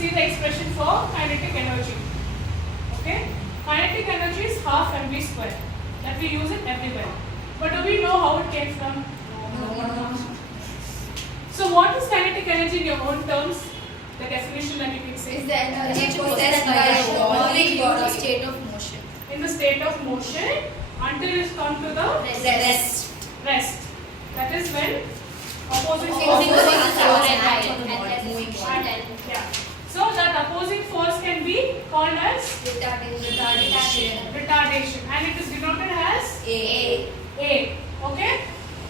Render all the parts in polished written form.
see the expression for kinetic energy. Okay? Kinetic energy is half mv square. That we use it everywhere. But do we know how it came from? No. So what is kinetic energy in your own terms? The definition that you can say. Is the energy possessed by a body in a state of motion. In the state of motion until it comes to the rest. That is when opposing forces act on the moving body. Yeah. So that opposing force can be called as retardation, and it is denoted as A. Okay.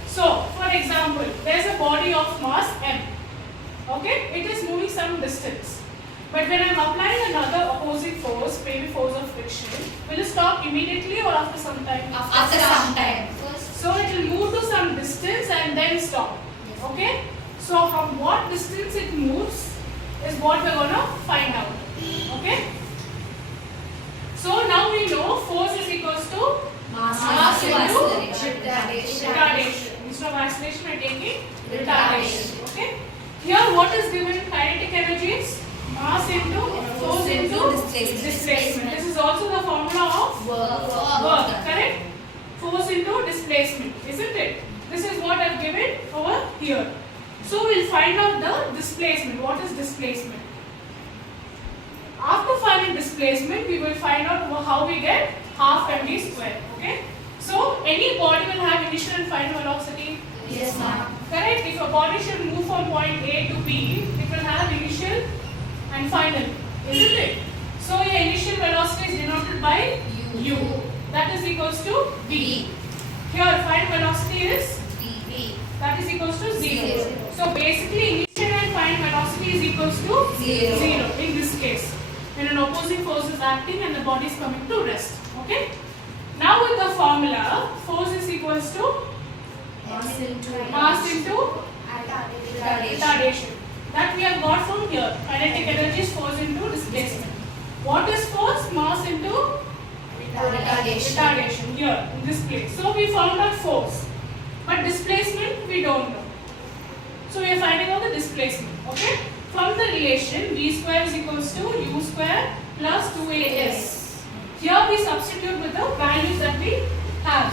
So for example, there is a body of mass m. Okay, it is moving some distance. But when I am applying another opposing force, maybe force of friction, will it stop immediately or after some time? After some time. So it will move to some distance and then stop. Okay? So from what distance it moves is what we are going to find out. Okay? So now we know force is equals to mass into retardation. Instead of acceleration, we are taking retardation. Okay? Here what is given? Kinetic energy is mass into force into displacement. This is also the formula of work. Correct? Force into displacement, isn't it? This is what I have given over here. So we will find out the displacement. What is displacement? After finding displacement, we will find out how we get half mv square. Okay? So any body will have initial and final velocity. Yes, ma'am. Correct? If a body should move from point A to B, it will have initial and final, isn't it? So your initial velocity is denoted by u. That is equals to v. Here final velocity is V. that is equals to 0. So basically initial and final velocity is equals to 0 in this case. When an opposing force is acting and the body is coming to rest. Okay? Now with the formula, force is equals to mass into retardation. That we have got from here. Kinetic energy is force into displacement. What is force? Mass into retardation here in this place. So we found out force, but displacement we don't know. So we are finding out the displacement. Okay? From the relation v square is equals to u square plus 2as. Here we substitute with the values that we have.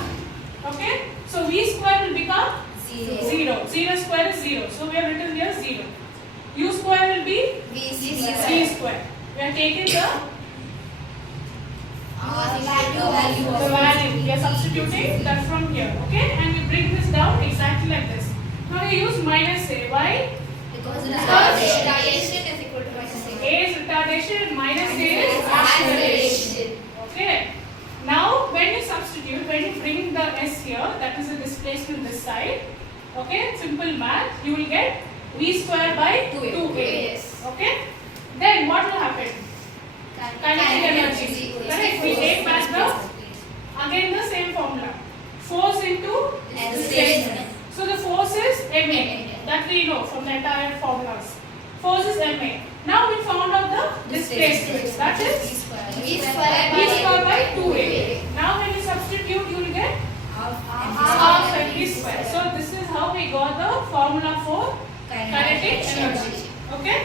Okay? So v square will become 0. 0 square is 0. So we have written here 0. U square will be v square. We are taking the value. We are substituting that from here. Okay? And we bring this down exactly like this. Now we use minus a. Why? Because retardation is equal to minus A. A is retardation and minus A is acceleration. Okay. Now when you substitute, when you bring the s here, that is the displacement this side. Okay, simple math, you will get v square by 2a. Yes. Okay. Then what will happen? Kinetic energy. Correct. We take back again the same formula. Force into displacement. So the force is ma. That we know from the entire formulas. Force is ma. Now we found out the displacement. That is V square by 2a. Now when you substitute, you will get half mv square. So this is how we got the formula for kinetic energy. Okay.